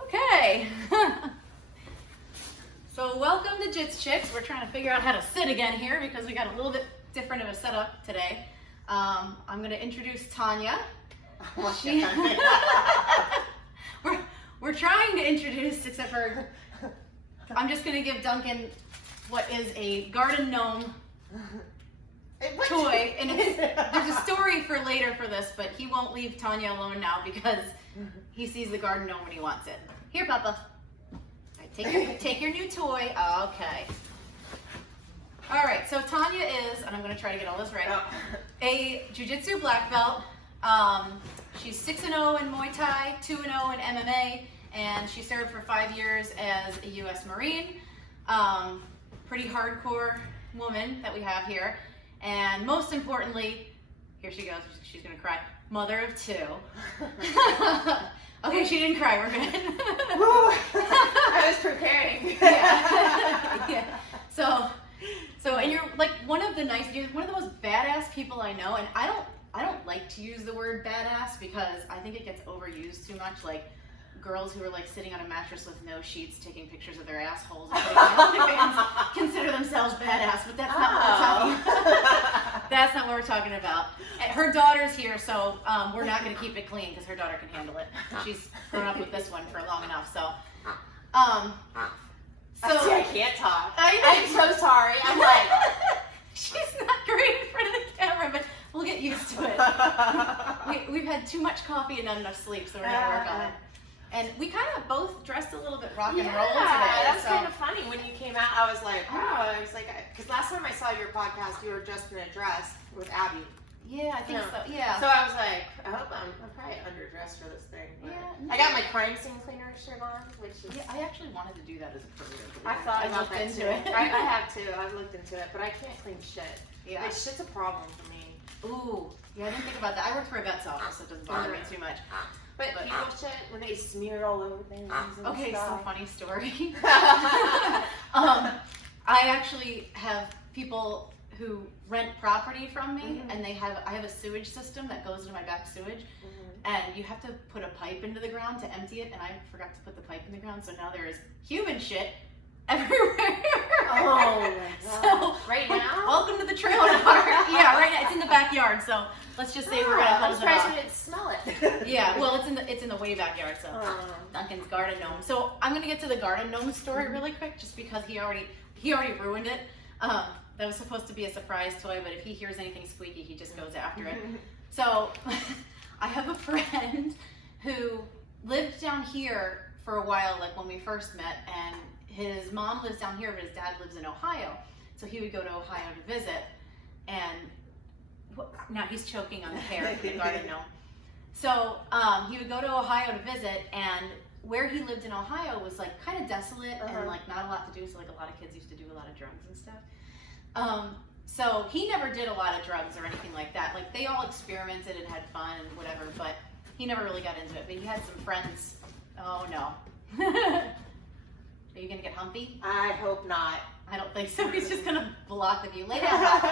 Okay. So welcome to Jits Chicks. We're trying to figure out how to sit again here because we got a little bit different of a setup today. I'm going to introduce Tonya. We're trying to introduce, except for I'm just going to give Duncan what is a garden gnome toy, and there's a story for later for this, but he won't leave Tonya alone now because he sees the garden gnome when he wants it. Here, Papa. Take your new toy. Okay. All right, so Tonya is, and I'm going to try to get all this right, a jiu-jitsu black belt. She's 6-0 in Muay Thai, 2-0 in MMA, and she served for 5 years as a U.S. Marine. Pretty hardcore woman that we have here. And most importantly, here she goes, she's going to cry, mother of 2. Okay, she didn't cry, we're good. I was preparing. Yeah. So, and you're like you're one of the most badass people I know, and I don't like to use the word badass because I think it gets overused too much. Like girls who are like sitting on a mattress with no sheets, taking pictures of their assholes, and putting on OnlyFans consider themselves badass, but that's not what we're talking about. That's not what we're talking about. And her daughter's here, so we're not going to keep it clean because her daughter can handle it. She's grown up with this one for long enough, so. See, I can't talk. I'm so sorry. I'm like, she's not great in front of the camera, but we'll get used to it. We've had too much coffee and not enough sleep, so we're going to work on it. And we kind of both dressed a little bit rock and roll today. That's kind of funny. When you came out, I was like, because last time I saw your podcast, you were just in a dress with Abby. Yeah, I think so. Yeah. So I was like, I hope I'm probably underdressed for this thing. But yeah. I got my crime scene cleaner shirt on, which is. Yeah, I actually wanted to do that as a career. I thought about that into too. it. I have too. I've looked into it, but I can't clean shit. Yeah. Like, shit's a problem for me. Ooh. Yeah, I didn't think about that. I work for a vet's office, so it doesn't bother me too much. But people shit, when they smear it all over things. Okay, so funny story. I actually have people who rent property from me, and I have a sewage system that goes into my back sewage, and you have to put a pipe into the ground to empty it, and I forgot to put the pipe in the ground, so now there is human shit everywhere. Oh my god. So, right now? Welcome to the trailer park. Yeah, right now. It's in the backyard, so let's just say we're gonna close it off. I'm surprised you didn't smell it. Yeah, well, it's in the way backyard, so Duncan's garden gnome. So I'm gonna get to the garden gnome story really quick, just because he already ruined it. That was supposed to be a surprise toy, but if he hears anything squeaky, he just goes after it. So I have a friend who lived down here for a while, like when we first met, and his mom lives down here, but his dad lives in Ohio. So he would go to Ohio to visit, and now he's choking on the hair of the garden gnome. So he would go to Ohio to visit, and where he lived in Ohio was like kind of desolate and like not a lot to do. So like a lot of kids used to do a lot of drugs and stuff. So he never did a lot of drugs or anything like that. Like they all experimented and had fun and whatever, but he never really got into it. But he had some friends. Oh no. Are you gonna get humpy? I hope not. I don't think so. He's just gonna block the view. Lay down.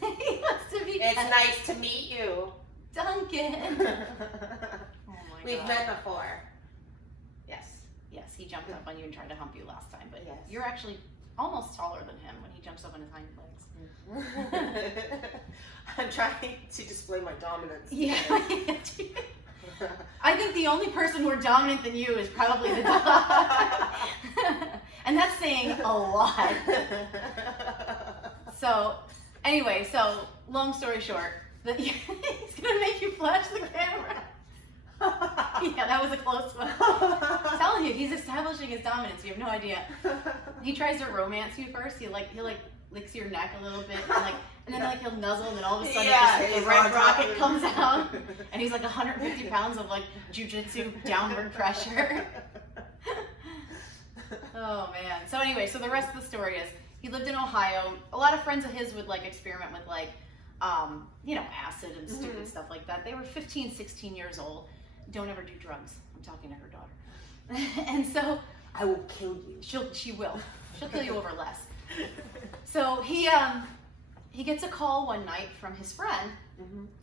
He wants to be. It's nice to meet you, Duncan. Oh my We've God. met before. Yes, he jumped up on you and tried to hump you last time, but yes. You're actually almost taller than him when he jumps up on his hind legs. I'm trying to display my dominance. Yeah. I think the only person more dominant than you is probably the dog. And that's saying a lot. So, anyway, long story short, he's going to make you flash the camera. Yeah, that was a close one. I'm telling you, he's establishing his dominance. You have no idea. He tries to romance you first. He licks your neck a little bit, and then he'll nuzzle, and then all of a sudden the red rocket comes out, and he's like 150 pounds of like jujitsu downward pressure. Oh man. So anyway, so the rest of the story is he lived in Ohio. A lot of friends of his would like experiment with like, acid and stupid stuff like that. They were 15, 16 years old. Don't ever do drugs. I'm talking to her daughter. And so I will kill you. She will. She'll kill you over less. So he gets a call one night from his friend,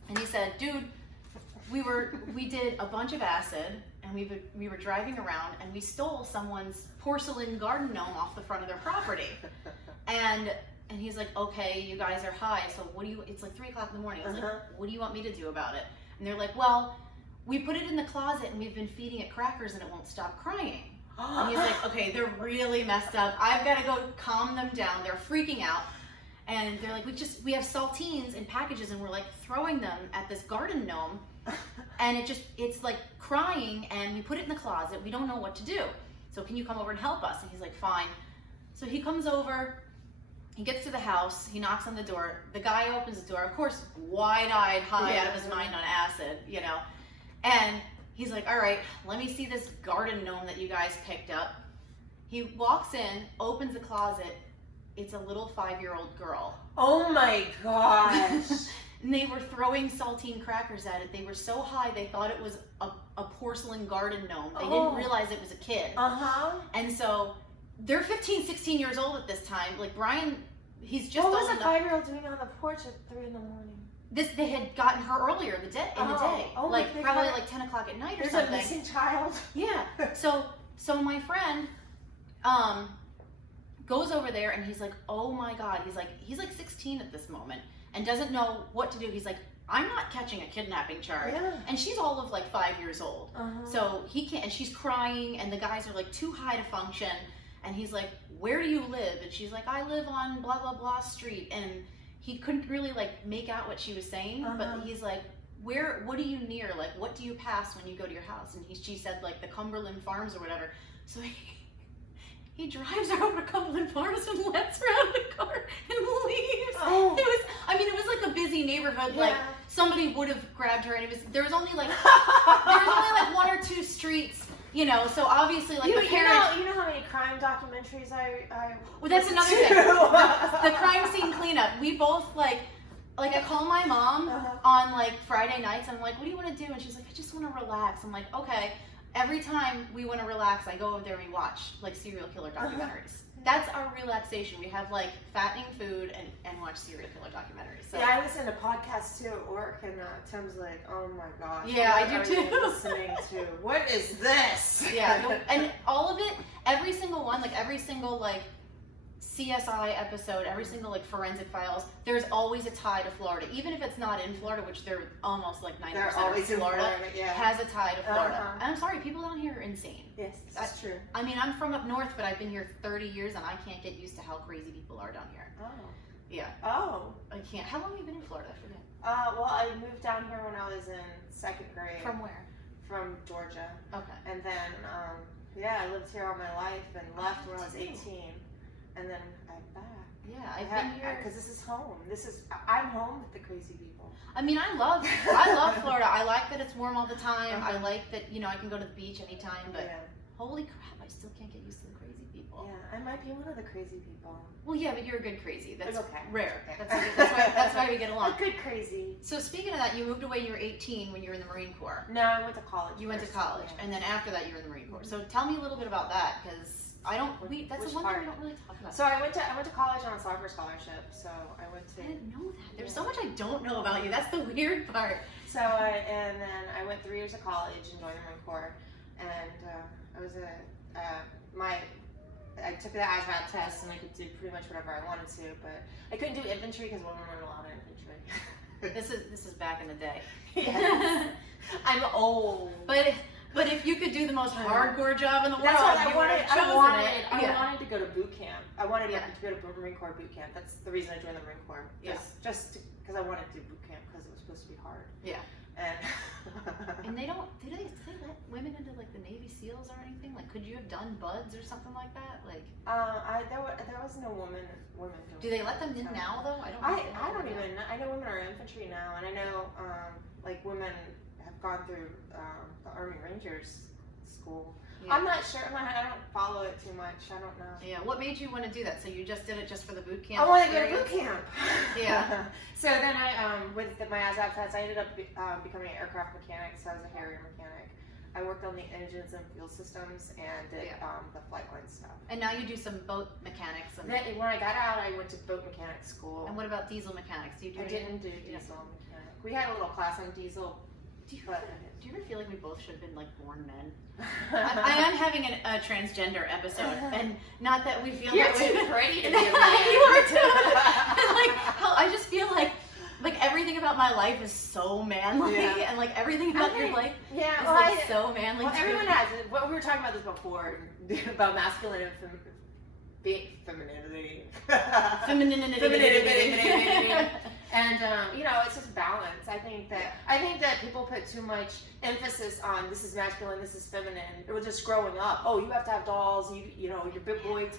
and he said, "Dude, we did a bunch of acid, and we were driving around, and we stole someone's porcelain garden gnome off the front of their property. And he's like, okay, you guys are high, so what do you, it's like 3 o'clock in the morning. I was like, what do you want me to do about it? And they're like, well, we put it in the closet and we've been feeding it crackers and it won't stop crying. And he's like, okay, they're really messed up. I've got to go calm them down. They're freaking out. And they're like, we have saltines in packages and we're like throwing them at this garden gnome. And it's like crying, and we put it in the closet. We don't know what to do. So can you come over and help us? And he's like, fine. So he comes over, he gets to the house, he knocks on the door. The guy opens the door, of course, wide-eyed, high out of his mind on acid, you know. And he's like, all right, let me see this garden gnome that you guys picked up. He walks in, opens the closet. It's a little 5-year-old girl. Oh my gosh. And they were throwing saltine crackers at it. They were so high, they thought it was a porcelain garden gnome. They didn't realize it was a kid. And so they're 15, 16 years old at this time. Like Brian, he's just What was a 5-year-old doing on the porch at 3 in the morning? They had gotten her earlier in the day. Like probably like 10 o'clock at night or something. There's a missing child. Yeah. So my friend goes over there, and he's like, oh my God. He's like 16 at this moment and doesn't know what to do. He's like, I'm not catching a kidnapping charge. Yeah. And she's all of like 5 years old. So he can't, and she's crying, and the guys are like too high to function. And he's like, where do you live? And she's like, I live on blah, blah, blah street. And he couldn't really like make out what she was saying, but he's like, what are you near? Like, what do you pass when you go to your house? And she said like the Cumberland Farms or whatever. So he drives her over to Cumberland Farms and lets her out of the car and leaves. It was like a busy neighborhood. Yeah. Like somebody would have grabbed her, and there was only like 1 or 2 streets, you know. So obviously, like the parents. You know how many crime documentaries I well, that's another thing. The crime scene cleanup. We both like I call my mom on like Friday nights. I'm like, what do you want to do? And she's like, I just want to relax. I'm like, okay. Every time we want to relax, I go over there and we watch like serial killer documentaries. That's our relaxation. We have like fattening food and watch serial killer documentaries. So. Yeah, I listen to podcasts too at work, and Tim's like, "Oh my gosh." Yeah, I do too. Listening to what is this? Yeah, and all of it, every single one, like every single like CSI episode, every single like forensic files, there's always a tie to Florida. Even if it's not in Florida, which they're almost like 90% of Florida, has a tie to Florida. And I'm sorry, people down here are insane. Yes, that's true. I mean, I'm from up north, but I've been here 30 years, and I can't get used to how crazy people are down here. Oh. Yeah. Oh. I can't. How long have you been in Florida? I forget. Well, I moved down here when I was in 2nd grade. From where? From Georgia. Okay. And then, I lived here all my life and left when I was 18. And then I'm back. Yeah, I've been here because this is home. I'm home with the crazy people. I mean, I love Florida. I like that it's warm all the time. I like that I can go to the beach anytime. But holy crap, I still can't get used to the crazy people. Yeah, I might be one of the crazy people. Well, yeah, but you're a good crazy. That's okay. Rare. That's why we get along. A good crazy. So speaking of that, you moved away. You were 18 when you were in the Marine Corps. No, I went to college. You went to college, and then after that, you were in the Marine Corps. So tell me a little bit about that, because. That's the one thing we don't really talk about. So I went to college on a soccer scholarship. So I didn't know that. There's so much I don't know about you. That's the weird part. So and then I went 3 years of college and joined the Marine Corps, and I took the ASVAB test and I could do pretty much whatever I wanted to, but I couldn't do infantry because women weren't allowed in infantry. This is back in the day. Yes. I'm old. But if you could do the most hardcore job in the world, that's what I wanted. I wanted to go to boot camp. I wanted to go to Marine Corps boot camp. That's the reason I joined the Marine Corps. Just because I wanted to do boot camp because it was supposed to be hard. Yeah. And they don't. Do they let women into like the Navy SEALs or anything? Like, could you have done buds or something like that? Like, there was no women doing. Do they let them in now though? I don't even. I know women are infantry now, and I know like women have gone through the Army Rangers school. Yeah. I'm not sure. I don't follow it too much. I don't know. Yeah. What made you want to do that? So you just did it just for the boot camp? I wanted to go to boot camp. Yeah. So then with my ASVAB test, I ended up becoming an aircraft mechanic. So I was a Harrier mechanic. I worked on the engines and fuel systems and did the flight line stuff. And now you do some boat mechanics. When I got out, I went to boat mechanic school. And what about diesel mechanics? Do you do? I didn't do diesel mechanic. We had a little class on diesel Do you ever feel like we both should have been like born men? I am having a transgender episode, and not that we feel You're that too way. pretty to be a man. You are too. Like how I just feel like everything about my life is so manly, and like everything about your life is like so manly. Well, everyone has it. Well, we were talking about this before about masculine and femininity. And you know, it's just balance. I think that people put too much emphasis on this is masculine, this is feminine. It was just growing up. Oh, you have to have dolls. You know, you're big boys.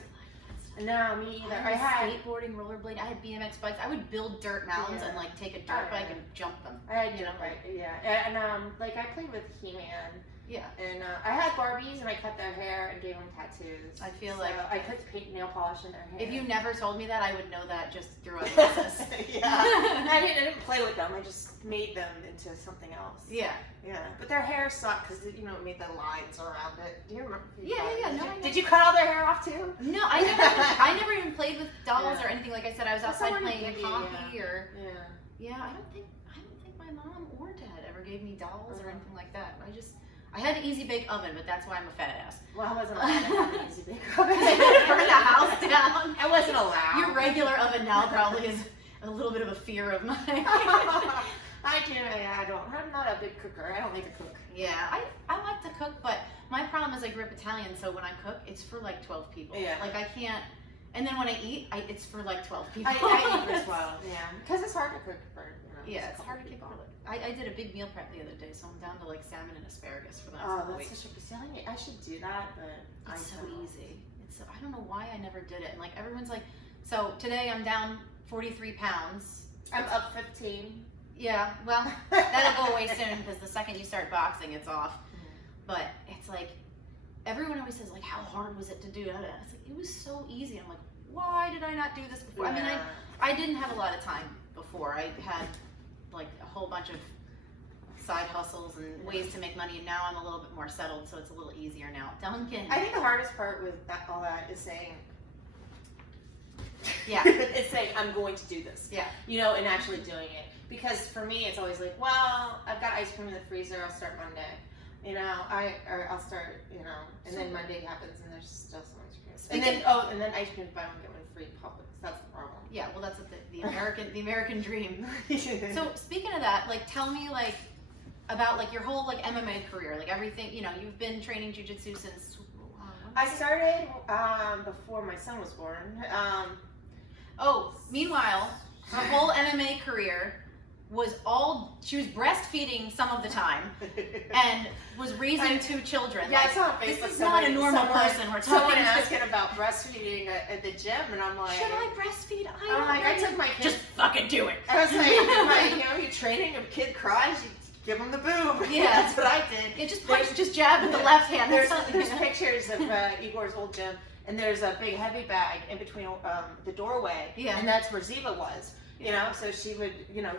No, me either. I had skateboarding, rollerblading. I had BMX bikes. I would build dirt mountains and like take a dirt bike and jump them. I had, and like I played with He-Man. Yeah. And I had Barbies, and I cut their hair and gave them tattoos. I feel like I put paint nail polish in their hair. If you never told me that, I would know that just through osmosis. I didn't play with them. I just made them into something else. Yeah. Yeah. But their hair sucked because it made the lines around it. Do you remember? Did you cut all their hair off too? No, I never even played with dolls or anything. Like I said, I was outside playing hockey or. Yeah. I don't think my mom or dad ever gave me dolls or anything like that. I had an easy bake oven, but that's why I'm a fat ass. Well, I wasn't allowed to have an easy bake oven. Burn the house down. I wasn't allowed. Your regular oven now probably is a little bit of a fear of mine. I'm not a big cooker. I don't like to cook. Yeah, I like to cook, but my problem is I grew up Italian, so when I cook, it's for like 12 people. Yeah. Like I can't, and then when I eat, it's for like 12 people. I eat as well. Yeah. Because it's hard to cook for. Yeah, it's hard to keep. I did a big meal prep the other day, so I'm down to like salmon and asparagus for the next couple weeks. Such a I should do that, but it's so easy. I don't know why I never did it. And like everyone's like, so today I'm down 43 pounds. I'm up 15. Yeah, well, that'll go away soon because the second you start boxing, it's off. But it's like everyone always says like, how hard was it to do that? And it's like it was so easy. I'm like, why did I not do this before? I mean, I didn't have a lot of time before. I had like a whole bunch of side hustles and ways to make money, and now I'm a little bit more settled, so it's a little easier now. Duncan. I think the hardest part with all that is saying, it's saying I'm going to do this. Yeah. And actually doing it. Because for me, it's always like, well, I've got ice cream in the freezer. I'll start Monday. I'll start. And then Monday happens, and there's still some ice cream. And then ice cream, buy one get one free. Publix. That's the problem. Yeah, well, that's what the American dream. So speaking of that, like, tell me like about like your whole like MMA career, like everything. You've been training jiu-jitsu since. I started before my son was born. Meanwhile, her whole MMA career she was breastfeeding some of the time and was raising 2 children. Yeah, I saw on Facebook. This is not a normal person we're talking to. Someone asking about breastfeeding at the gym, and I'm like, should I breastfeed? I took my kids. Just fucking do it. I was like, you're training, a kid cries, you give him the boob. Yeah, that's what I did. Yeah, just jab with the left hand. There's pictures of Igor's old gym, and there's a big heavy bag in between the doorway, and that's where Ziva was. So she would,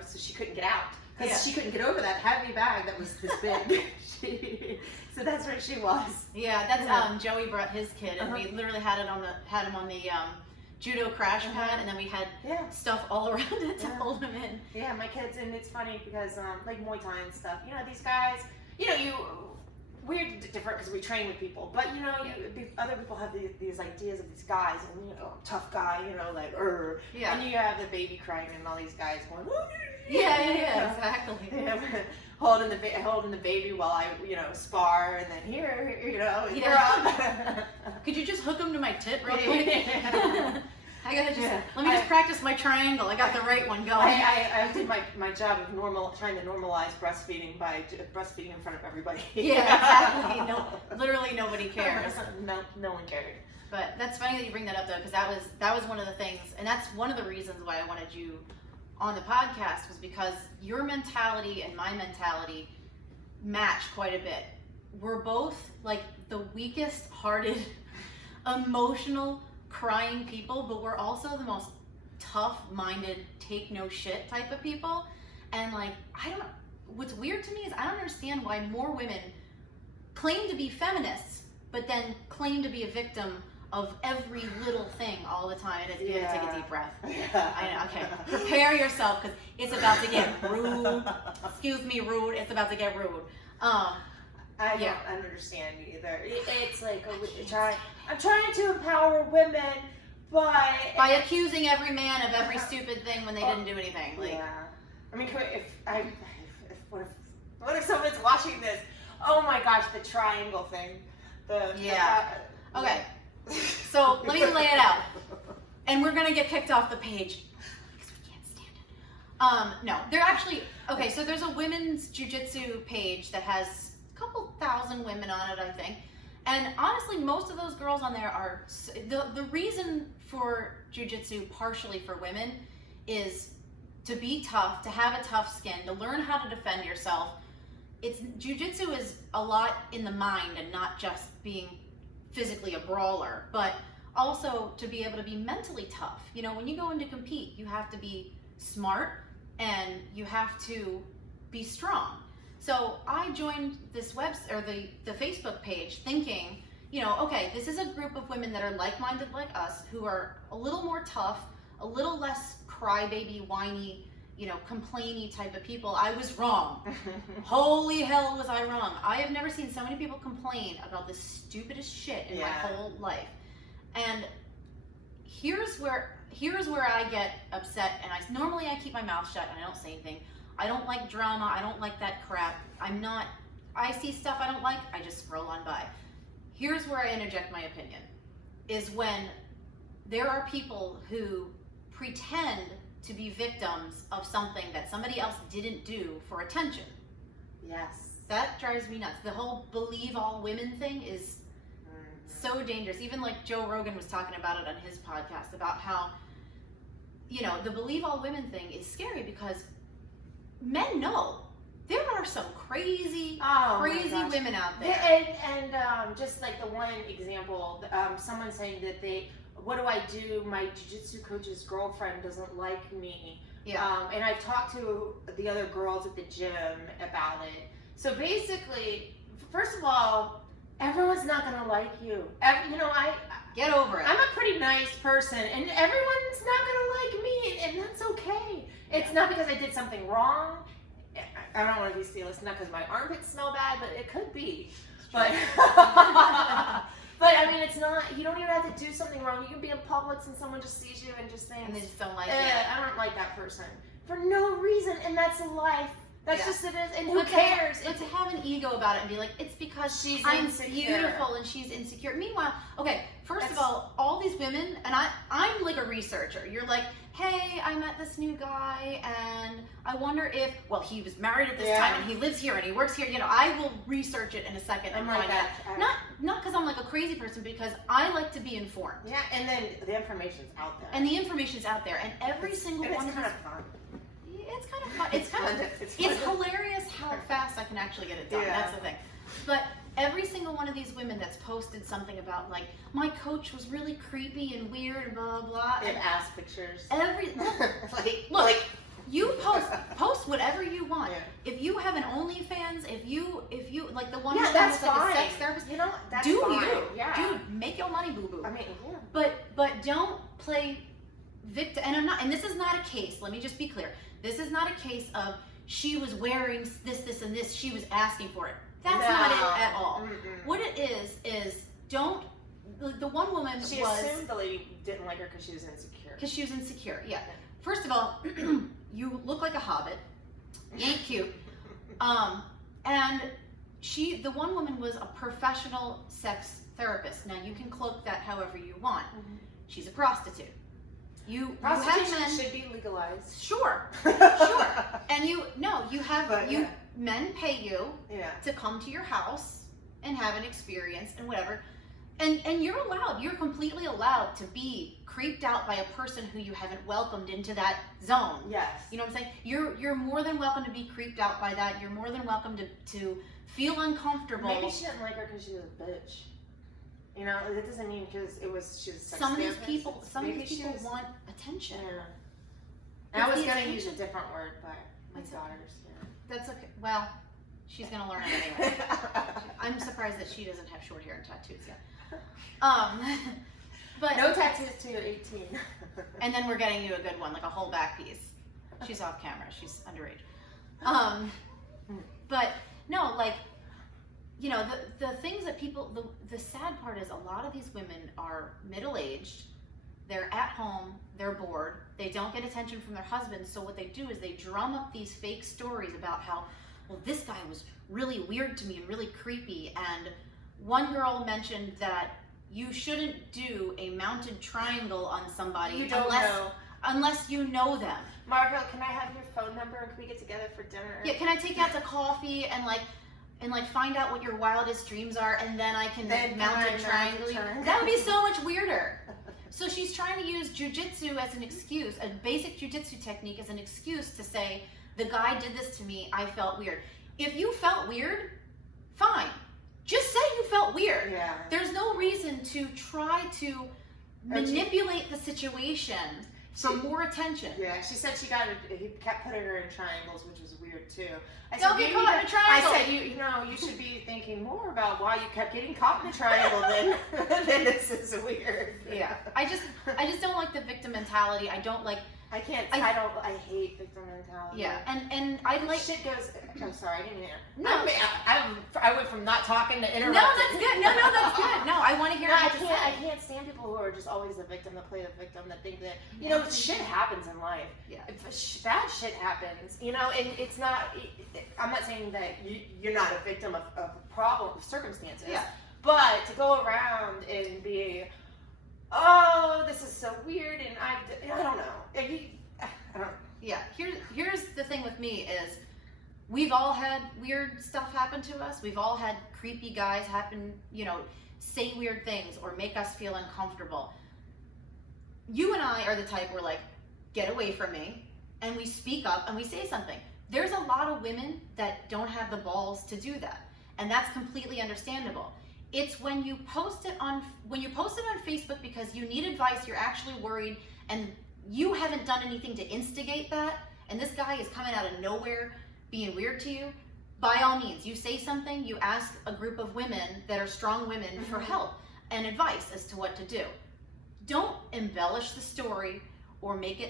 so she couldn't get out because she couldn't get over that heavy bag that was this big. So that's where she was. Yeah, that's Joey brought his kid, and we literally had him on the judo crash pad, and then we had stuff all around it to hold him in. Yeah, my kids, and it's funny because like Muay Thai and stuff. These guys, we're different because we train with people, but other people have these ideas of these guys, and tough guy, and you have the baby crying and all these guys going, exactly. Holding the baby while I spar, and then you're up. Could you just hook him to my tit real quick? I gotta let me just practice my triangle. I got the right one going. I did my job of trying to normalize breastfeeding by breastfeeding in front of everybody. Yeah, exactly. No, literally nobody cares. No one cared. But that's funny that you bring that up though, because that was one of the things, and that's one of the reasons why I wanted you on the podcast, was because your mentality and my mentality match quite a bit. We're both like the weakest hearted, emotional, crying people, but we're also the most tough-minded, take no shit type of people. And like, what's weird to me is I don't understand why more women claim to be feminists, but then claim to be a victim of every little thing all the time. And you're gonna take a deep breath. Yeah. I know. Okay, prepare yourself because it's about to get rude. Excuse me, rude. It's about to get rude. I don't understand either. It's like I'm trying to empower women by accusing every man of every stupid thing when they didn't do anything. Like, yeah. I mean, what if someone's watching this? Oh my gosh, the triangle thing. Okay. So let me lay it out, and we're gonna get kicked off the page because we can't stand it. No, they're actually okay. So there's a women's jujitsu page that has a couple thousand women on it, I think. And honestly, most of those girls on there are the reason for jujitsu, partially for women, is to be tough, to have a tough skin, to learn how to defend yourself. Jujitsu is a lot in the mind and not just being physically a brawler, but also to be able to be mentally tough. You know, when you go in to compete, you have to be smart and you have to be strong. So I joined this the Facebook page thinking, you know, okay, this is a group of women that are like-minded like us, who are a little more tough, a little less crybaby, whiny, you know, complainy type of people. I was wrong. Holy hell was I wrong. I have never seen so many people complain about the stupidest shit in my whole life. And here's where I get upset, and normally I keep my mouth shut and I don't say anything. I don't like drama. I don't like that crap. I see stuff I don't like, I just scroll on by. Here's where I interject my opinion, is when there are people who pretend to be victims of something that somebody else didn't do for attention. Yes. That drives me nuts. The whole believe all women thing is so dangerous. Even like Joe Rogan was talking about it on his podcast, about how, you know, the believe all women thing is scary because men know there are some crazy women out there. And just like the one example, someone saying that what do I do? My jiu-jitsu coach's girlfriend doesn't like me. Yeah. And I've talked to the other girls at the gym about it. So basically, first of all, everyone's not gonna like you. Get over it. I'm a pretty nice person, and everyone's not gonna like me, and that's okay. It's not because I did something wrong. I don't want to be stealing. It's not because my armpits smell bad, but it could be. But but I mean, it's not. You don't even have to do something wrong. You can be in Publix and someone just sees you and just thinks, and they just don't like you. I don't like that person for no reason, and that's life. That's just it is. And who cares? Let's have an ego about it and be like, it's because I'm beautiful and she's insecure. Meanwhile, okay, first of all these women, and I'm like a researcher. You're like, hey, I met this new guy and I wonder if, well, he was married at this time and he lives here and he works here. You know, I will research it in a second and find out. Not because I'm like a crazy person, because I like to be informed. Yeah, and then the information's out there. And the information's out there, and every single one of kind of fun. It's kind of fun. It's hilarious how fast I can actually get it done. Yeah. That's the thing. But every single one of these women that's posted something about, like, my coach was really creepy and weird and blah, blah, blah. And ass pictures. Look, you post whatever you want. Yeah. If you have an OnlyFans, if you like the one that's who's like fine. a sex therapist, you know, that's do fine. you. Yeah. Dude, make your money, boo-boo. I mean, yeah. But don't play victim. And this is not a case. Let me just be clear. This is not a case of she was wearing this, and this. She was asking for it. That's not it at all. Mm-mm. What it is don't. The one woman she assumed the lady didn't like her because she was insecure. Because she was insecure. Yeah. First of all, you look like a hobbit. You ain't cute. And the one woman was a professional sex therapist. Now you can cloak that however you want. Mm-hmm. She's a prostitute. Prostitution should be legalized. Sure. And men pay you to come to your house and have an experience and whatever. And you're completely allowed to be creeped out by a person who you haven't welcomed into that zone. Yes. You know what I'm saying? You're more than welcome to be creeped out by that. You're more than welcome to feel uncomfortable. Maybe she didn't like her because she was a bitch. You know, that doesn't mean because she was sex some of these therapist. people want attention. Yeah. And I was going to use a different word, but my daughter's That's okay. Well, she's going to learn it anyway. I'm surprised that she doesn't have short hair and tattoos yet. But no tattoos till you're 18. And then we're getting you a good one, like a whole back piece. She's off camera. She's underage. But no, like, you know, the things that people, the sad part is a lot of these women are middle-aged, they're at home, they're bored, they don't get attention from their husbands, so what they do is they drum up these fake stories about how, well, this guy was really weird to me and really creepy, and one girl mentioned that you shouldn't do a mounted triangle on somebody unless you know them. Margot, can I have your phone number and can we get together for dinner? Yeah, can I take you out to coffee and find out what your wildest dreams are, and then I can mount a triangle? That would be so much weirder. So she's trying to use jujitsu as an excuse, a basic jujitsu technique as an excuse to say, the guy did this to me, I felt weird. If you felt weird, fine. Just say you felt weird. Yeah. There's no reason to try to manipulate the situation for more attention. Yeah, she said he kept putting her in triangles, which was weird too. Don't get caught in a triangle. I said, you should be thinking more about why you kept getting caught in a triangle than this is weird. Yeah. I just don't like the victim mentality. I don't like. I hate victim mentality. Yeah, and I like. Shit goes. I'm sorry, I didn't mean it. No, I went from not talking to interrupting. No, that's good. No, that's good. No, I want to hear. I can't stand people who are just always the victim, that play the victim, that think that shit happens in life. Yeah, bad shit happens. And it's not. I'm not saying that you're not a victim of circumstances. Yeah. But to go around and be, oh, this is so weird, and I don't know. I don't. Yeah. Here's the thing with me is, we've all had weird stuff happen to us. We've all had creepy guys say weird things or make us feel uncomfortable. You and I are the type where, like, get away from me, and we speak up and we say something. There's a lot of women that don't have the balls to do that, and that's completely understandable. It's when you post it on Facebook because you need advice, you're actually worried, and you haven't done anything to instigate that, and this guy is coming out of nowhere being weird to you. By all means, you say something, you ask a group of women that are strong women for help and advice as to what to do. Don't embellish the story or make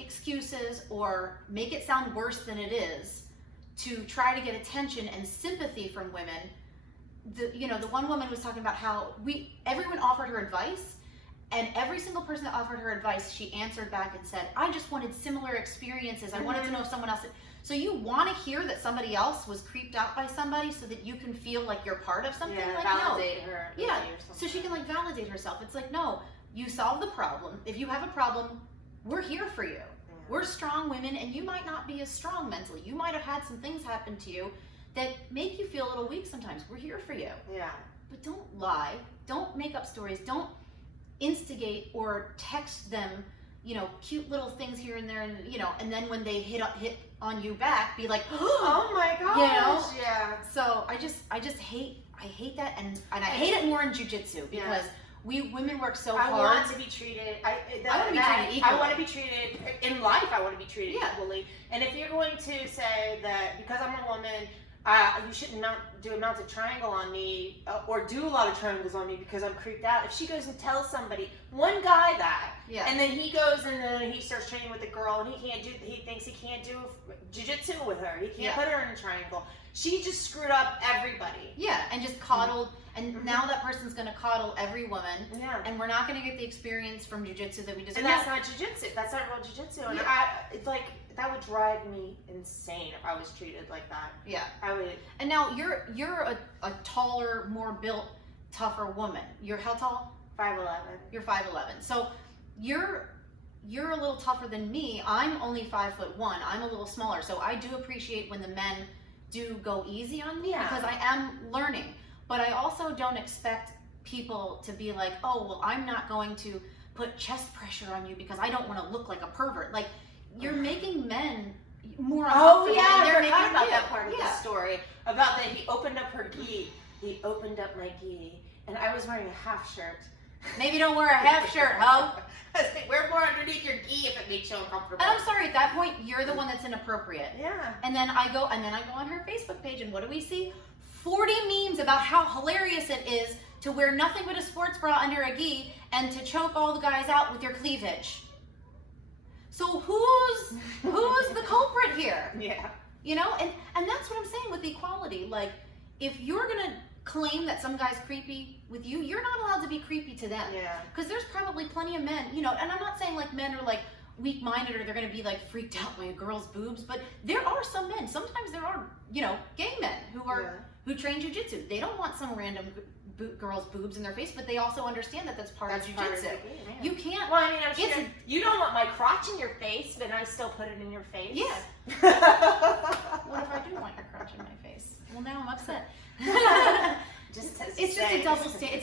excuses or make it sound worse than it is to try to get attention and sympathy from women. The one woman was talking about how everyone offered her advice, and every single person that offered her advice, she answered back and said, I just wanted similar experiences. I wanted to know if someone else. So you want to hear that somebody else was creeped out by somebody so that you can feel like you're part of something? Yeah, like, validate her. Yeah, so she can validate herself. It's like, no, you solve the problem. If you have a problem, we're here for you. Yeah. We're strong women, and you might not be as strong mentally. You might have had some things happen to you that make you feel a little weak sometimes. We're here for you. Yeah. But don't lie. Don't make up stories. Don't instigate or text them, cute little things here and there, and then when they hit on you back, be like, oh my gosh, yeah. So I hate that, and I hate it more in jiu-jitsu because we women work so hard. I want to be treated. I want to be treated equally. I want to be treated in life. I want to be treated equally. And if you're going to say that because I'm a woman, you shouldn't do a mounted triangle on me or do a lot of triangles on me because I'm creeped out. If she goes and tells somebody, one guy that, and then he goes and then he starts training with a girl and he thinks he can't do jiu-jitsu with her. He can't put her in a triangle. She just screwed up everybody. Yeah, and just coddled. And now that person's going to coddle every woman. Yeah. And we're not going to get the experience from jiu-jitsu that we just. And that's not jiu-jitsu. That's not real jiu-jitsu. And it's like, that would drive me insane if I was treated like that. Yeah. I would. And now you're a taller, more built, tougher woman. You're how tall? 5'11". You're 5'11". So you're a little tougher than me. I'm only 5'1". I'm a little smaller. So I do appreciate when the men do go easy on me because I am learning. But I also don't expect people to be like, oh, well, I'm not going to put chest pressure on you because I don't want to look like a pervert. Like, you're making men more uncomfortable. Oh, yeah, I forgot about that part of the story. About that he opened up her gi. He opened up my gi. And I was wearing a half shirt. Maybe don't wear a half shirt, ho. Wear more underneath your gi if it makes you uncomfortable. And I'm sorry, at that point, you're the one that's inappropriate. Yeah. And then I go on her Facebook page, and what do we see? 40 memes about how hilarious it is to wear nothing but a sports bra under a gi and to choke all the guys out with your cleavage. So who's the culprit here? Yeah. You know, and that's what I'm saying with equality. Like, if you're gonna claim that some guy's creepy with you, you're not allowed to be creepy to them. Yeah. Because there's probably plenty of men, you know, and I'm not saying like men are like weak-minded or they're gonna be like freaked out by a girl's boobs, but there are some men. Sometimes there are, you know, gay men who train jujitsu. They don't want some random girl's boobs in their face, but they also understand that that's part of jujitsu. You can't. Well, I mean, I'm sure you don't want my crotch in your face, but I still put it in your face. Yeah. What if I do want your crotch in my face? Well, now I'm upset. It's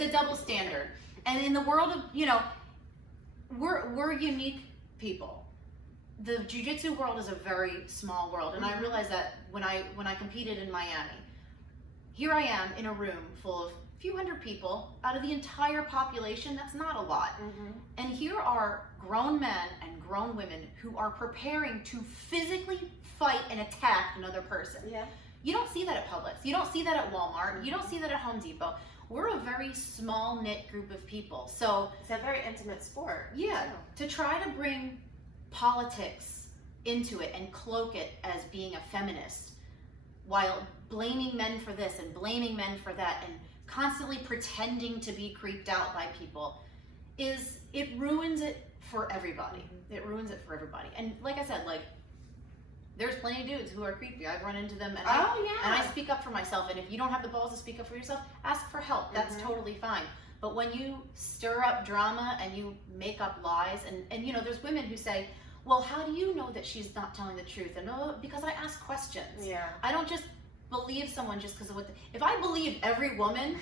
a double standard. And in the world of, you know, we're unique people. The jiu-jitsu world is a very small world, and I realized that when I competed in Miami. Here I am in a room full of a few hundred people out of the entire population. That's not a lot. And here are grown men and grown women who are preparing to physically fight and attack another person. Yeah. You don't see that at Publix. You don't see that at Walmart. You don't see that at Home Depot. We're a very small knit group of people. So it's a very intimate sport. Yeah. To try to bring politics into it and cloak it as being a feminist while blaming men for this and blaming men for that and constantly pretending to be creeped out by people it ruins it for everybody. It ruins it for everybody. And like I said, like, there's plenty of dudes who are creepy. I've run into them and I speak up for myself. And if you don't have the balls to speak up for yourself, ask for help. That's totally fine. But when you stir up drama and you make up lies, and you know, there's women who say, well, how do you know that she's not telling the truth? And because I ask questions. Yeah. I don't just believe someone just because of what if I believe every woman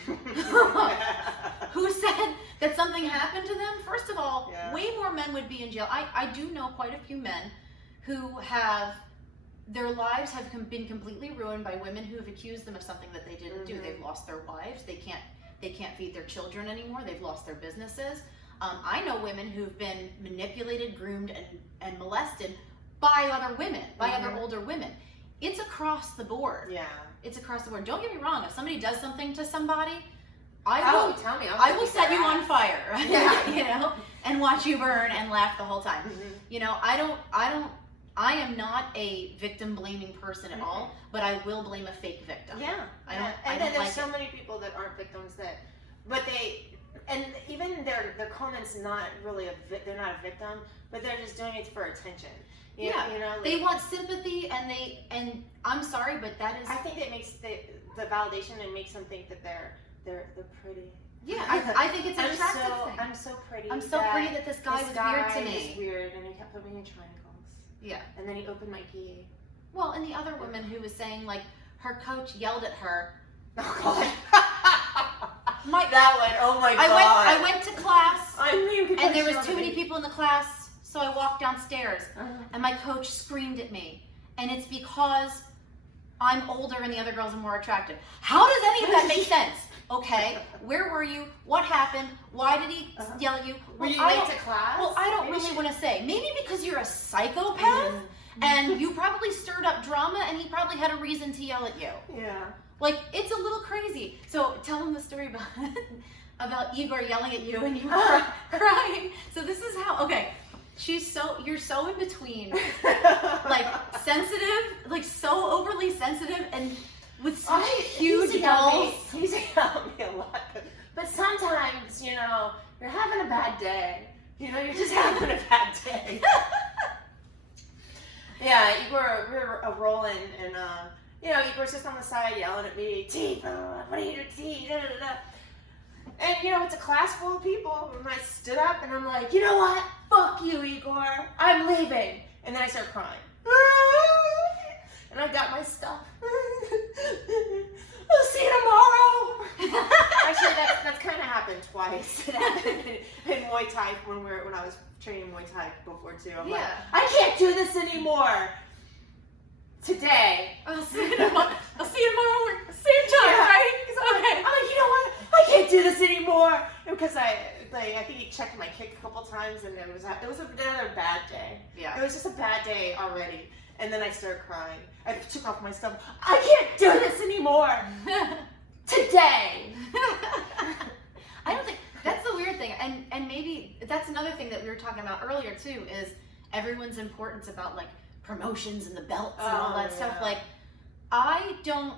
who said that something happened to them, first of all, way more men would be in jail. I do know quite a few men who have their lives have been completely ruined by women who have accused them of something that they didn't do. They've lost their wives. They can't feed their children anymore. They've lost their businesses. I know women who've been manipulated, groomed, and molested by other women, by other older women. It's across the board. Yeah. It's across the board. Don't get me wrong. If somebody does something to somebody, I will set you on fire. Yeah. You know, and watch you burn and laugh the whole time. You know, I am not a victim blaming person at all, but I will blame a fake victim. Yeah. And then there's so many people that aren't victims and even their comments not really they're not a victim, but they're just doing it for attention. You know, like, they want sympathy, and I'm sorry, but that is. I think it makes the validation and makes them think that they're pretty. Yeah, I think it's an attractive thing. I'm so pretty. I'm so pretty that this guy was weird to me. He was weird, and he kept putting me in triangles. Yeah. And then he opened my gi. Well, and the other woman who was saying, like, her coach yelled at her. Oh God. Oh my God. I went to class. And there was too many me. people in the class. So I walked downstairs and my coach screamed at me. And it's because I'm older and the other girls are more attractive. How does any of that make sense? Okay, where were you? What happened? Why did he yell at you? Were you late to class? Well, I don't really want to say. Maybe because you're a psychopath and you probably stirred up drama and he probably had a reason to yell at you. Yeah. Like, it's a little crazy. So tell him the story about Igor yelling at you and you crying. So this is how, okay. You're so in between, like sensitive, like so overly sensitive, and with such huge balls. He's helped me a lot, but sometimes, you know, you're having a bad day. You know, you're just having a bad day. Yeah, Igor, we were rolling, and you know, Igor's just on the side yelling at me, T, what are you doing, T, da, da, da. And, you know, it's a class full of people, and I stood up, and I'm like, you know what? Fuck you, Igor. I'm leaving. And then I start crying. And I got my stuff. I'll see you tomorrow. Actually, that's kind of happened twice. It happened in Muay Thai when I was training Muay Thai before, too. I'm like, I can't do this anymore. Today. I'll see you tomorrow. Same time, right? Okay. I'm like, you know what? I can't do this anymore. Because I think he checked my kick a couple times, and it was another bad day. Yeah. It was just a bad day already. And then I started crying. I took off my stuff. I can't do this anymore. Today. were talking about earlier too, is everyone's importance about like promotions and the belts and all that stuff. Like, I don't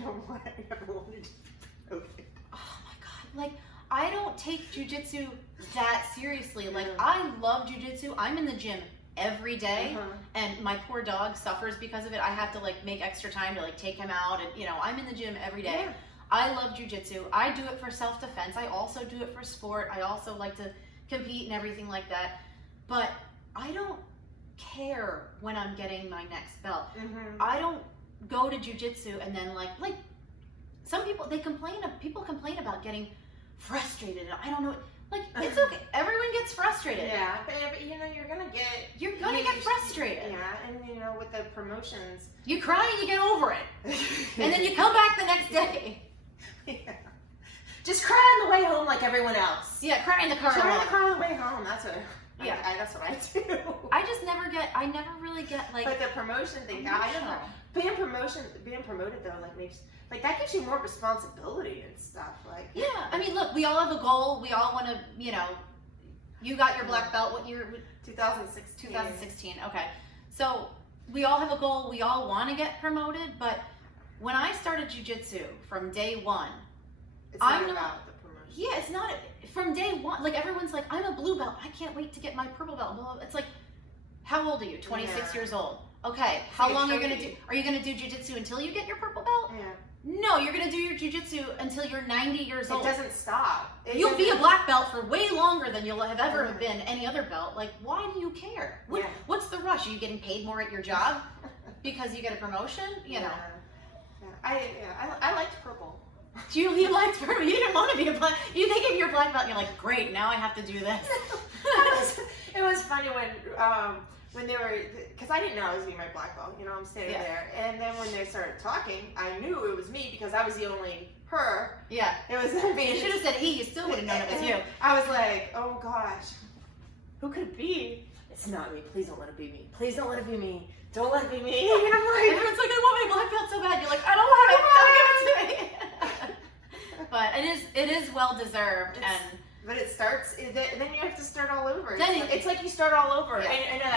know why I ever wanted to be promoted. Oh my God. Like, I don't take jujitsu that seriously. Like, I love jujitsu. I'm in the gym every day, and my poor dog suffers because of it. I have to like make extra time to like take him out, and you know, I'm in the gym every day. I love jujitsu. I do it for self-defense. I also do it for sport. I also like to compete and everything like that. But I don't care when I'm getting my next belt. I don't go to jujitsu and then like some people, people complain about getting frustrated. And I don't know, like, it's okay. Everyone gets frustrated. Yeah, but you know, you're gonna get frustrated. Yeah, and you know, with the promotions, you cry and you get over it, and then you come back the next day. Yeah. Just cry on the way home like everyone else. Yeah, cry in the car. Cry on the way home. That's what. Yeah, that's what I do. I never really get like. But the promotion thing, I don't know. Being promoted though, like makes that gives you more responsibility and stuff. Like. Yeah, I mean, look, we all have a goal. We all want to, you know. You got your black belt. What year? 2016. 2016. Okay, so we all have a goal. We all want to get promoted, but when I started jiu-jitsu from day one, it's not about the promotion. Yeah, it's not. From day one, like everyone's like, I'm a blue belt. I can't wait to get my purple belt. Blah, blah, blah. It's like, how old are you? 26 years old. Okay, how long are you gonna do? Are you gonna do jiu-jitsu until you get your purple belt? Yeah. No, you're gonna do your jiu-jitsu until you're 90 years old. It doesn't stop. You'll be a black belt for way longer than you'll have ever have been any other belt. Like, why do you care? What's the rush? Are you getting paid more at your job because you get a promotion? You know. I liked purple. You liked purple. You didn't want to be a black. You think if you're a black belt, you're like, great. Now I have to do this. It was funny when they were, because I didn't know I was getting my black belt. You know, I'm standing there, and then when they started talking, I knew it was me because I was the only her. Yeah. It was me. You should have said he. You still would have known it was you. I was like, oh gosh, who could it be? It's not me. Please don't let it be me. Please don't let it be me. Don't let it be me. And I'm like, everyone's like, I want my black belt so bad. You're like, I don't want it. Don't give it to me. But it is well deserved, but it starts. Then you have to start all over. Then it's like you start all over. Yeah. I know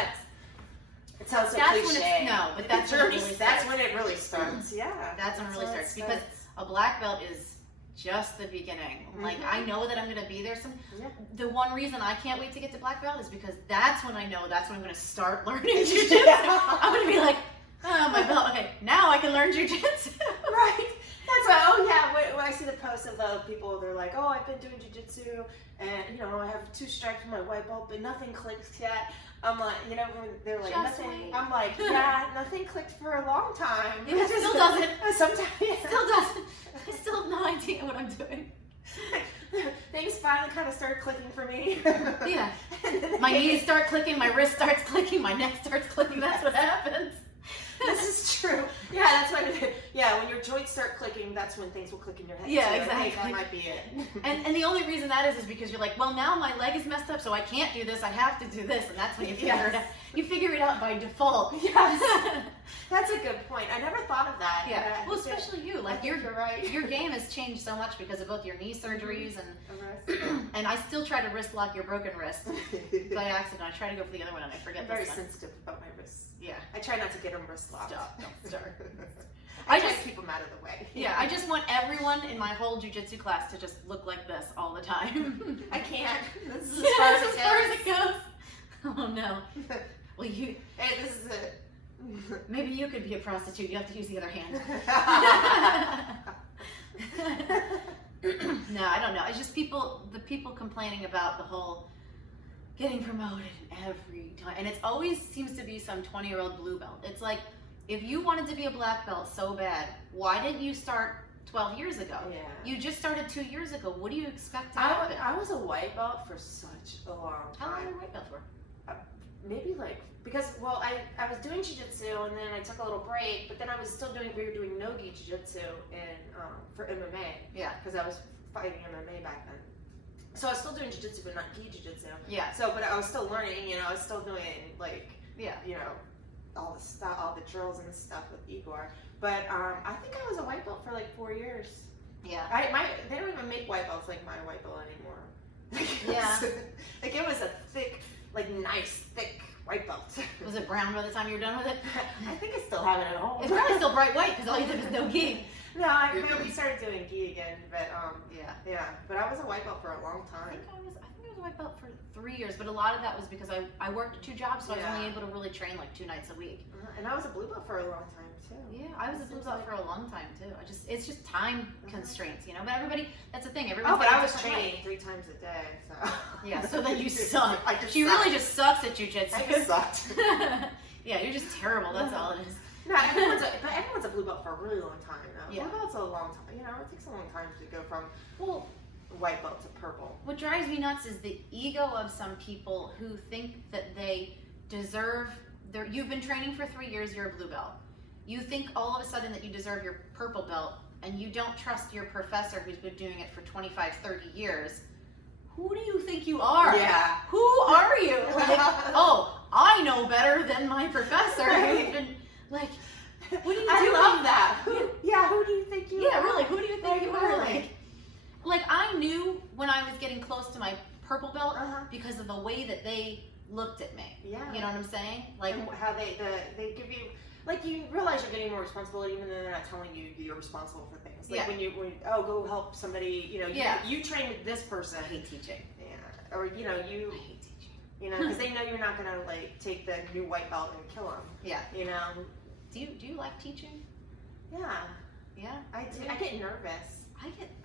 it sounds so cliche. But that's when it really starts. That's when it really starts. Yeah, that's when it really starts because a black belt is just the beginning. Like, I know that I'm gonna be there. The one reason I can't wait to get to black belt is because that's when I know that's when I'm gonna start learning jiu-jitsu. I'm gonna be like, oh, my belt. Okay, now I can learn jiu-jitsu. Right. That's why, when I see the posts of people, they're like, oh, I've been doing jiu-jitsu, and, you know, I have 2 stripes in my white belt, but nothing clicks yet. I'm like, you know, when they're like, just nothing, wait. I'm like, yeah, nothing clicked for a long time. It still doesn't. Sometimes. It still doesn't. I still have no idea what I'm doing. Things finally kind of start clicking for me. Yeah. My knees start clicking, my wrist starts clicking, my neck starts clicking. That's what happens. This is true. Yeah, that's when. Yeah, when your joints start clicking, that's when things will click in your head. Yeah, so exactly. That might be it. And the only reason that is because you're like, well, now my leg is messed up, so I can't do this. I have to do this, and that's when you figure it out. You figure it out by default. Yes. That's a good point. I never thought of that. Yeah. Well, especially you. Like, you're right. Your game has changed so much because of both your knee surgeries and I still try to wrist lock your broken wrist by accident. I try to go for the other one and I forget. I'm very this one. sensitive about my wrists. Yeah. I try not to get them wrist locked. Stop. Don't start. I try to keep them out of the way. Yeah, I just want everyone in my whole jiu-jitsu class to just look like this all the time. I can't. This is as far as it goes. Oh no. Well, hey, this is it. Maybe you could be a prostitute. You have to use the other hand. No, I don't know. It's just the people complaining about the whole getting promoted every time. And it always seems to be some 20-year-old blue belt. It's like, if you wanted to be a black belt so bad, why didn't you start 12 years ago? Yeah. You just started 2 years ago. What do you expect to happen? I was a white belt for such a long time. How long were you a white belt for? Maybe because I was doing jiu-jitsu and then I took a little break, but then we were doing no-gi jiu-jitsu for MMA. Yeah. Because I was fighting MMA back then. So I was still doing jiu-jitsu, but not gi jiu-jitsu. Yeah. So, but I was still learning, you know, I was still doing you know, all the stuff, all the drills and stuff with Igor. But I think I was a white belt for 4 years. Yeah. They don't even make white belts like my white belt anymore. Yeah. Like it was a thick, like nice, thick white belt. Was it brown by the time you were done with it? I think I still have it at home. It's probably still bright white because all you did was no gi. No, we started doing gi again, but yeah. But I was a white belt for a long I time. think I was a white belt for 3 years, but a lot of that was because I worked 2 jobs, so I was only able to really train like 2 nights a week. And I was a blue belt for a long time too. Yeah, I was a blue belt for a long time too. It's just time constraints, you know. But everybody, that's the thing. Everybody. Oh, but I was training 3 times a day, so. Yeah, so then you suck. She sucked. really just sucks at jujitsu. I just sucked. Yeah, you're just terrible. That's all it is. No, everyone's a blue belt for a really long time though. Yeah. Blue belt's a long time. You know, it takes a long time to go from white belt to purple. What drives me nuts is the ego of some people who think that they deserve you've been training for 3 years, you're a blue belt. You think all of a sudden that you deserve your purple belt, and you don't trust your professor who's been doing it for 25, 30 years. Who do you think you are? Yeah. Who are you? Like, oh, I know better than my professor who's been, like, what are you doing? I love that. Who do you think you are? Yeah, really, who do you think you are? Like I knew when I was getting close to my purple belt because of the way that they looked at me. Yeah. You know what I'm saying? Like and how they give you, like you realize you're getting more responsibility even though they're not telling you you're responsible for things. Like when go help somebody, you know, you train with this person. I hate teaching. Yeah. Or you know, I hate teaching. You know, because they know you're not gonna like take the new white belt and kill them. Yeah. You know. Do you like teaching? Yeah. Yeah. I do. I get nervous.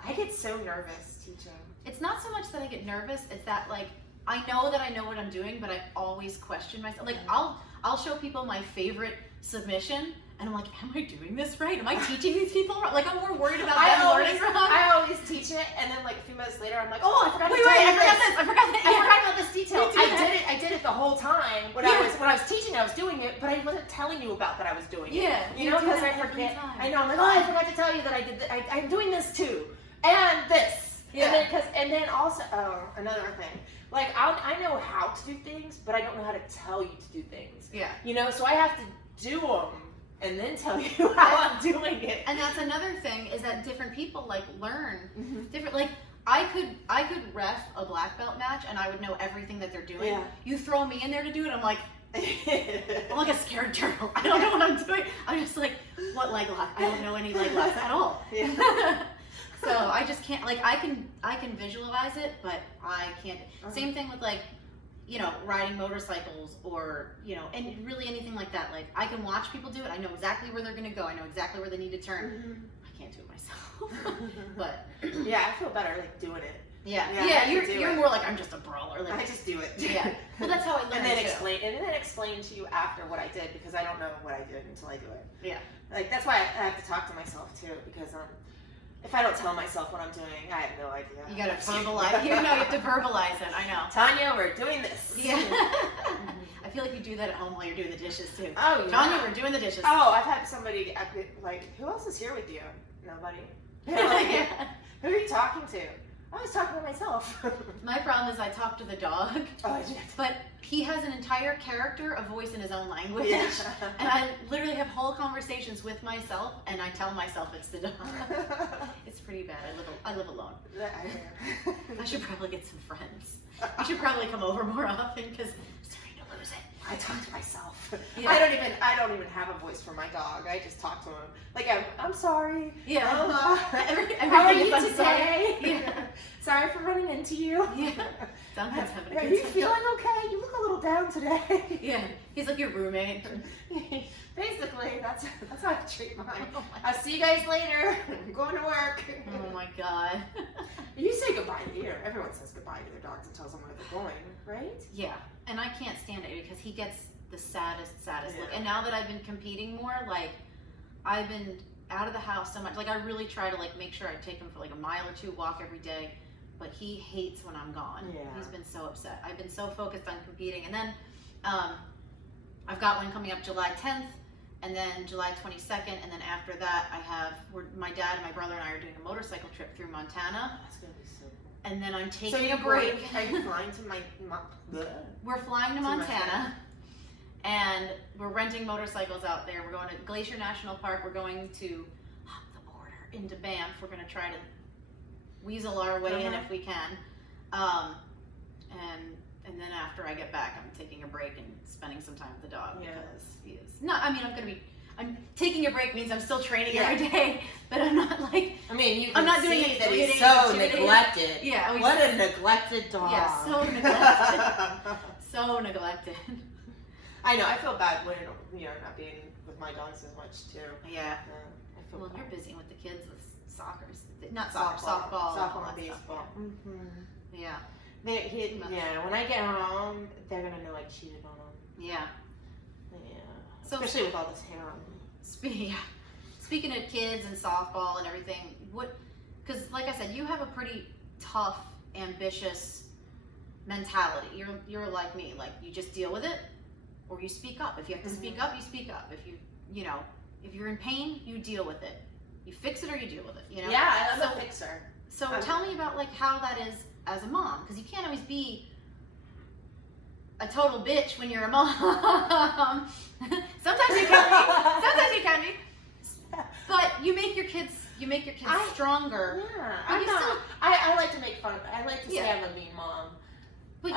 I get so nervous teaching. It's not so much that I get nervous, it's that like I know that I know what I'm doing, but I always question myself. Like I'll show people my favorite submission and I'm like, am I doing this right? Am I teaching these people right? Like I'm more worried about them learning wrong. I always teach it and then like a few minutes later I'm like, oh, I forgot to tell I you this. I forgot about this detail. I did it the whole time when I was teaching. I was doing it, but I wasn't telling you about that I was doing it. Yeah, you know, because I forget. I know. I'm like, oh, I forgot to tell you that I did. I'm doing this too, and this. Yeah. And then also another thing. Like I know how to do things, but I don't know how to tell you to do things. Yeah. You know, so I have to do them and then tell you how I'm doing it. And that's another thing is that different people like learn different. Like I could ref a black belt match and I would know everything that they're doing. Yeah. You throw me in there to do it, I'm like a scared turtle. I don't know what I'm doing. I'm just like, what leg lock? I don't know any leg locks at all. Yeah. So I just can't, like, I can visualize it, but I can't. Same thing with like, you know, riding motorcycles or, you know, and really anything like that. Like I can watch people do it. I know exactly where they're going to go. I know exactly where they need to turn. I can't do it myself. But yeah, I feel better like doing it. Yeah, you're more like, I'm just a brawler. Like, I just do it. Yeah. Well, that's how I learned and then explain to you after what I did because I don't know what I did until I do it. Yeah. Like that's why I have to talk to myself too because if I don't tell myself what I'm doing, I have no idea. You gotta verbalize. You have to verbalize it. I know. Tonya, we're doing this. Yeah. I feel like you do that at home while you're doing the dishes too. Oh, Tonya, we're doing the dishes. Oh, I've had somebody like, who else is here with you? Nobody. Like, who are you talking to? I was talking to myself. My problem is I talk to the dog. Oh, yeah. But he has an entire character, a voice in his own language. Yeah. And I literally have whole conversations with myself and I tell myself it's the dog. It's pretty bad. I live alone. I should probably get some friends. You should probably come over more often because I'm starting to lose it. I talk to myself. Yeah. I don't even have a voice for my dog. I just talk to him. Like I'm sorry. Yeah. How are you today? Yeah. Sorry for running into you. Yeah. Duncan's having a good time. Are you time. feeling okay? You look a little down today. Yeah. He's like your roommate. Basically, that's how I treat mine. I'll see you guys later. I'm going to work. Oh my god. You say goodbye here. Everyone says goodbye to their dogs and tells them where they're going, right? Yeah. And I can't stand it because he gets the saddest look. And now that I've been competing more, like I've been out of the house so much. Like I really try to like make sure I take him for like a mile or two walk every day. But he hates when I'm gone. Yeah. He's been so upset. I've been so focused on competing. And then I've got one coming up July 10th and then July 22nd. And then after that, my dad and my brother and I are doing a motorcycle trip through Montana. That's going to be so cool. And then I'm taking a break. Are you flying to We're flying to Montana. And we're renting motorcycles out there. We're going to Glacier National Park. We're going to hop the border into Banff. We're going to try to weasel our way in if we can. And then after I get back, I'm taking a break and spending some time with the dog Yeah. because he is not. I mean, I'm taking a break means I'm still training every day, but I'm not like. I mean, you can I'm not doing see it that 3 he's days so or 2 days. neglected. Yeah. What a neglected dog. Yeah, so neglected. So neglected. I know. I feel bad when not being with my dogs as much too. Yeah. I feel Well, bad. you're busy with the kids with not soccer, softball, and all and that baseball. stuff. Yeah. When I get home, they're gonna know I cheated on them. Yeah. Yeah. So, especially with all this hair on me. Speaking of kids and softball and everything, because like I said, you have a pretty tough, ambitious mentality. You're like me, like you just deal with it, or you speak up. If you have to speak up, you speak up. If if you're in pain, you deal with it. You fix it or you deal with it. Yeah, I'm a fixer. So tell me about like how that is as a mom, because you can't always be a total bitch when you're a mom. Sometimes you can be. But you make your kids stronger. Yeah, But I like to make fun of it. I like to say I'm a mean mom. But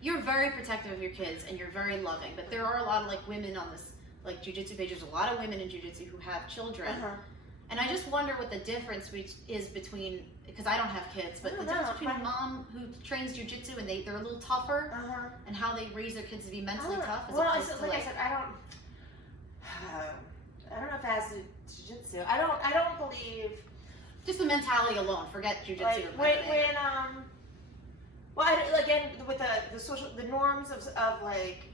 you're very protective of your kids and you're very loving. But there are a lot of like women on this like jiu-jitsu page. There's a lot of women in jiu-jitsu who have children. And I just wonder what the difference is between, because I don't have kids, but the difference between a mom who trains jiu-jitsu and they're a little tougher, and how they raise their kids to be mentally tough. I said, I don't know if it has to do with jiu-jitsu. I don't believe. Just the mentality alone. Forget jiu-jitsu. Again with the norms of like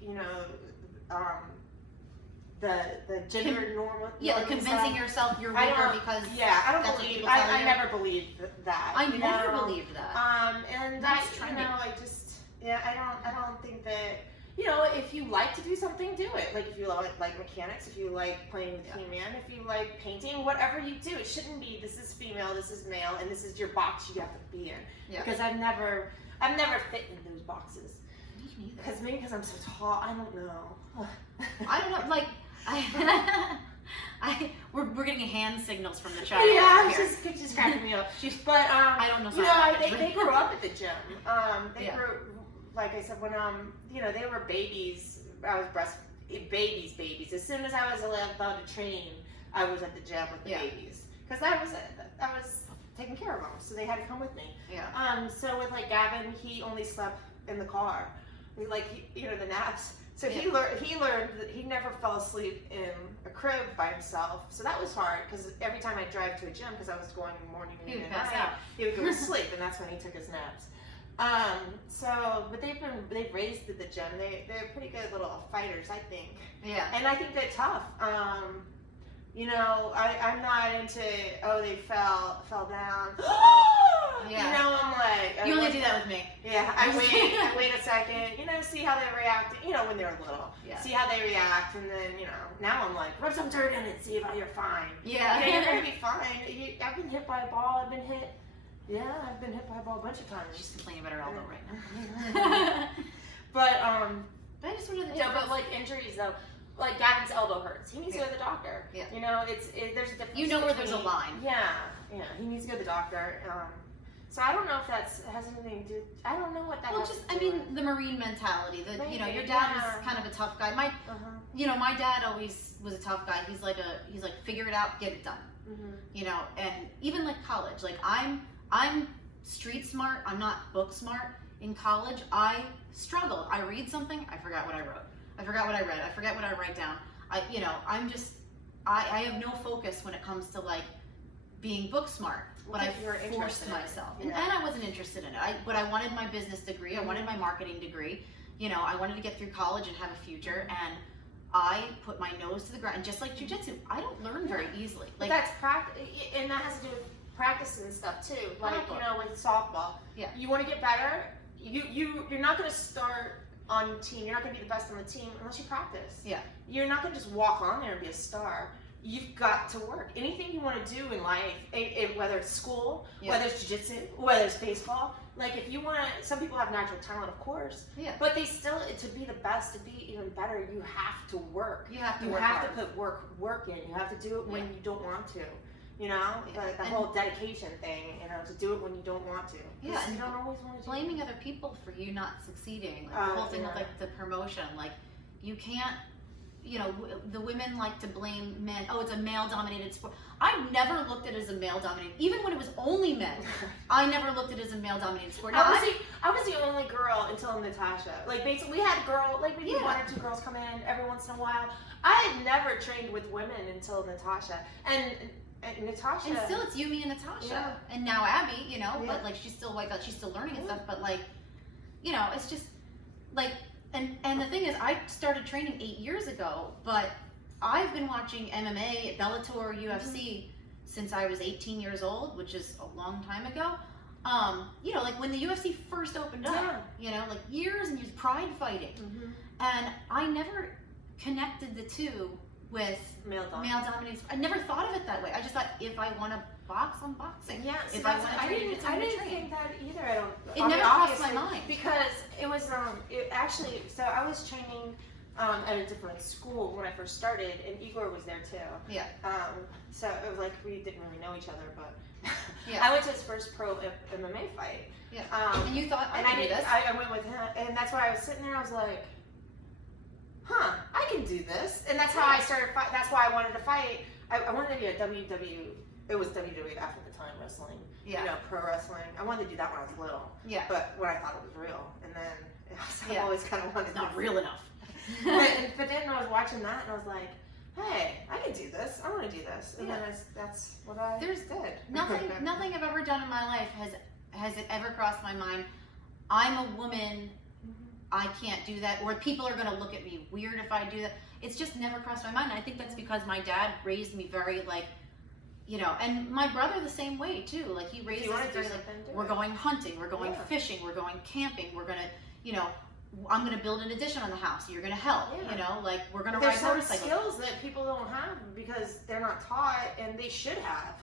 the gender norm. Yeah, like convincing yourself you're weaker because I never believed that. I never believed that. And that's trendy. I don't think that. If you like to do something, do it. Like if you like mechanics, if you like playing with He-Man, if you like painting, whatever you do, it shouldn't be this is female, this is male, and this is your box you have to be in. Yeah. Because I've never fit in those boxes. Because I'm so tall. I don't know. I don't know. Like we're getting hand signals from the child. Yeah, it's just cracking me up. But I don't know. They grew up at the gym. They grew, like I said, when they were babies. I was babies. As soon as I was allowed to train, I was at the gym with the babies because I was taking care of them, so they had to come with me. Yeah. So with like Gavin, he only slept in the car, the naps. So he learned that he never fell asleep in a crib by himself. So that was hard because every time I drive to a gym, because I was going morning, noon, and night, he would go to sleep, and that's when he took his naps. But they've raised at the gym. They're pretty good little fighters, I think. Yeah. And I think they're tough. I'm not into they fell down. Yeah. I'm like you only do that with me. Yeah. I wait a second. See how they react. When they're little. Yeah. See how they react, and then now I'm like rub some dirt in it, see if you're fine. Yeah. You're gonna be fine. I've been hit by a ball. I've been hit by a ball a bunch of times. She's complaining about her elbow right now. But I just wanted to but like injuries though. Like Gavin's elbow hurts. He needs to go to the doctor. Yeah. There's a difference. Where there's a line. Yeah. He needs to go to the doctor. So I don't know if that has anything to do. I don't know what that. Well, the Marine mentality. Your dad is kind of a tough guy. My dad always was a tough guy. He's like figure it out, get it done. And even like college, like I'm street smart. I'm not book smart. In college, I struggled. I read something, I forgot what I wrote. I forgot what I read. I forget what I write down. I have no focus when it comes to like being book smart. But I forced myself, and I wasn't interested in it. But I wanted my business degree. I wanted my marketing degree. I wanted to get through college and have a future. And I put my nose to the ground. And just like jiu-jitsu, I don't learn very easily. Like that's practice, and that has to do with practice and stuff too. Like with softball, you want to get better. You're not going to start on the team. You're not going to be the best on the team unless you practice. Yeah. You're not going to just walk on there and be a star. You've got to work. Anything you want to do in life, whether it's school, whether it's jiu-jitsu, whether it's baseball. Like if you want to, some people have natural talent, of course. Yeah. But they still, to be the best, to be even better, you have to work. You have to put work in. You have to do it when you don't want to. You know, the whole dedication thing, you know, to do it when you don't want to. Yeah, and you don't always want to do blaming it. other people for you not succeeding. Like the whole thing with like the promotion. Like you can't, you know, the women like to blame men. Oh, it's a male-dominated sport. I never looked at it as a male-dominated, even when it was only men. I never looked at it as a male-dominated sport. Now, I was the only girl until Natasha. Like basically, we had maybe one or two girls come in every once in a while. I had never trained with women until Natasha, and Natasha. And still, it's you, me, and Natasha, and now Abby. You know, but like she's still white belt, she's still learning and stuff. But like, you know, it's just like, and the thing is, I started training 8 years ago, but I've been watching MMA, Bellator, UFC since I was 18 years old, which is a long time ago. You know, like when the UFC first opened up, you know, like years and years, pride fighting, and I never connected the two with male dominated. I never thought of it that way. I just thought if I want to box, I'm boxing. Yeah, if I want to train, I didn't think that either. It never crossed my mind because it was it actually. So I was training at a different school when I first started, and Igor was there too. Yeah. So it was like we didn't really know each other, but yeah. I went to his first pro MMA fight. Yeah. And you thought I did this? I went with him, and that's why I was sitting there. I was like, huh, I can do this. And that's how I started that's why I wanted to fight. I wanted to be a it was WWF at the time, wrestling. Yeah. You know, pro wrestling. I wanted to do that when I was little. Yeah. But when I thought it was real. And then I always kind of wanted it's not real enough. but then I was watching that and I was like, hey, I can do this. I want to do this. And then that's what I did. Nothing I've ever done in my life has it ever crossed my mind. I'm a woman. I can't do that, or people are going to look at me weird if I do that. It's just never crossed my mind. And I think that's because my dad raised me very like, you know, and my brother the same way too. Like he raised us very like, we're going hunting, we're going fishing, we're going camping, we're going to, you know, I'm going to build an addition on the house. You're going to help, you know, like we're going to ride motorcycles. There's some skills that people don't have because they're not taught, and they should have.